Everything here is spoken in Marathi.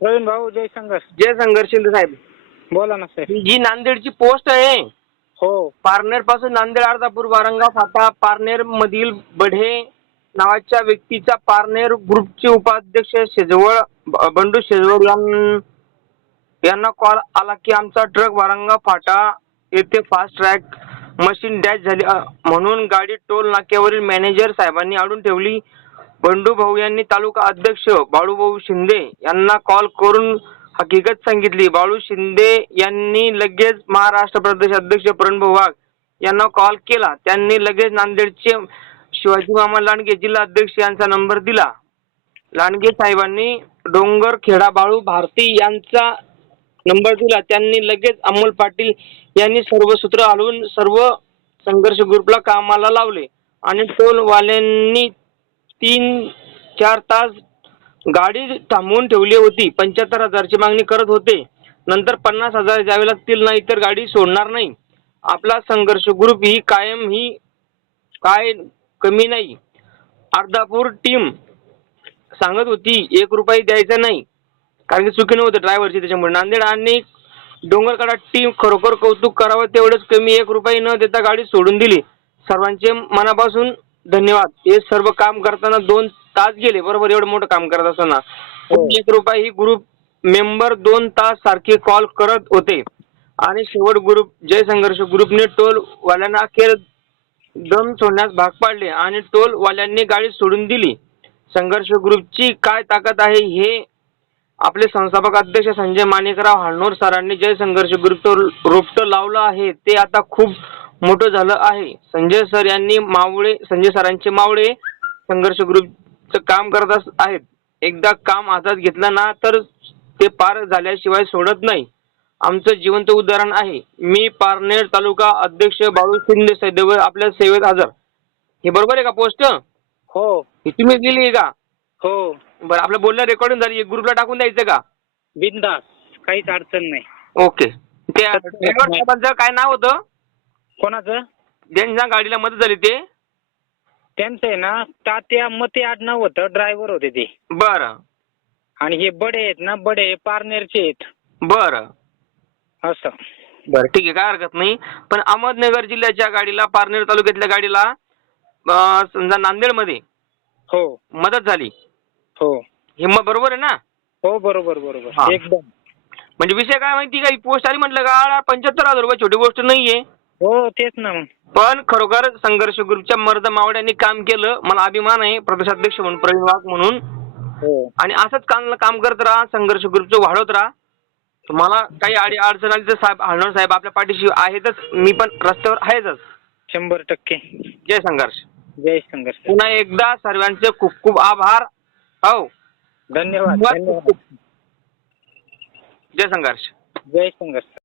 प्रवीण भाऊ जय संघर्ष. जय संघर्ष शिंदे साहेब. बोला ना साहेब. जी नांदेडची पोस्ट आहे हो. पारनेरपासून नांदेड अर्धापूर वारंगा फाटा पारनेर मधील बढे नावाच्या व्यक्तीचा पारनेर ग्रुपचे उपाध्यक्ष शेजवळ बंडू शेजवळ यांना कॉल आला की आमचा ट्रक वारंगा फाटा येथे फास्ट ट्रॅक मशीन डॅश झाली. म्हणून गाडी टोल नाक्यावरील मॅनेजर साहेबांनी अडून ठेवली. बंडू भाऊ यांनी तालुका अध्यक्ष बाळूभाऊ शिंदे यांना कॉल करून हकीकत सांगितली. बाळू शिंदे यांनी लगेच महाराष्ट्र प्रदेश अध्यक्ष प्रणभाऊ वाघ यांना कॉल केला. त्यांनी लगेच नांदेडचे शिवाजी मामा लांडगे जिल्हा अध्यक्ष यांचा नंबर दिला. लांडगे साहेबांनी डोंगर खेडा बाळू भारती यांचा नंबर दिला. त्यांनी लगेच अमोल पाटील यांनी सर्व सूत्र हलवून सर्व संघर्ष ग्रुपला कामाला लावले आणि टोलवाल्यांनी तीन चार तास गाडी थांबवून ठेवली होती. पंच्याहत्तर हजारची मागणी करत होते. नंतर पन्नास हजार द्यावे लागतील नाही तर गाडी सोडणार नाही. आपला संघर्ष ग्रुप ही कायम ही काय कमी नाही. अर्धापूर टीम सांगत होती एक रुपये द्यायचा नाही. कारण की चुकी नव्हतं ड्रायव्हरची त्याच्यामुळे. नांदेड आणि डोंगरकडा टीम खरोखर कौतुक करावं तेवढंच कमी एक रुपये न देता गाडी सोडून दिली. सर्वांचे मनापासून धन्यवाद. हे सर्व काम करताना दोन तास गेले. बरोबर एवढं मोठं काम करत असताना. हो. एक रुपये ही ग्रुप मेंबर दोन तास सारखे कॉल करत होते. आणि शेवट ग्रुप जय संघर्ष ग्रुपने टोल वाल्यांना अखेर दम सोडण्यास भाग पाडले आणि टोल वाल्यांनी गाडी सोडून दिली. संघर्ष ग्रुपची काय ताकद आहे हे आपले संस्थापक अध्यक्ष संजय माणिकराव हाळनोर सरांनी जय संघर्ष ग्रुपचं रोपटं लावलं आहे. ते आता खूप मोठं झालं आहे. संजय सर यांनी मावळे संजय सरांचे मावळे संघर्ष ग्रुपचं काम करत आहेत. एकदा काम हातात घेतलं ना तर ते पार झाल्याशिवाय सोडत नाही. आमचं जिवंत उदाहरण आहे. मी पारनेर तालुका अध्यक्ष बाळू शिंदे सदैव आपल्या सेवेत हजर. हे बरोबर आहे का पोस्ट? हो. ही तुम्ही लिहिली आहे का? हो. बरं आपलं बोलणं रेकॉर्डिंग झाली. ग्रुपला टाकून द्यायचं का? बिंदास. काहीच अडचण नाही. ओके. ते ड्रायव्हर साहेबांचं काय नाव होतं? कोणाचं? ज्यांच्या गाडीला मदत झाली ते त्यांचं आहे ना तात्या मते आडनाव होतं ड्रायव्हर होते ते. बरं. आणि हे बडे आहेत ना बडे हे पारनेरचे आहेत. बरं. असं. बरं ठीक आहे काय हरकत नाही. पण अहमदनगर जिल्ह्याच्या गाडीला पारनेर तालुक्यातल्या गाडीला अं, समजा नांदेडमध्ये हो. मदत झाली. हो. हे मग बरोबर आहे ना? हो बरोबर हा. बरोबर एकदम. म्हणजे विषय काय माहिती का? पोस्ट आली म्हटलं का? पंच्याहत्तर हजार रुपये छोटी गोष्ट नाहीये. हो तेच ना. मग पण खरोखर संघर्ष ग्रुपच्या मर्द मावड्यांनी काम केलं. मला अभिमान आहे प्रदेशाध्यक्ष म्हणून प्रवीण वाघ म्हणून. हो. आणि असंच चांगलं काम करत राहा संघर्ष ग्रुपचं वाढवत राहा. तुम्हाला काही अडी अडचण आली तर साहेब हळणर साहेब आपल्या पाठीशी आहेतच. मी पण रस्त्यावर आहेतच. शंभर टक्के. जय संघर्ष. जय संघर्ष. पुन्हा एकदा सर्वांचे खूप खूप आभार. हो. धन्यवाद धन्यवाद. जय संघर्ष. जय संघर्ष.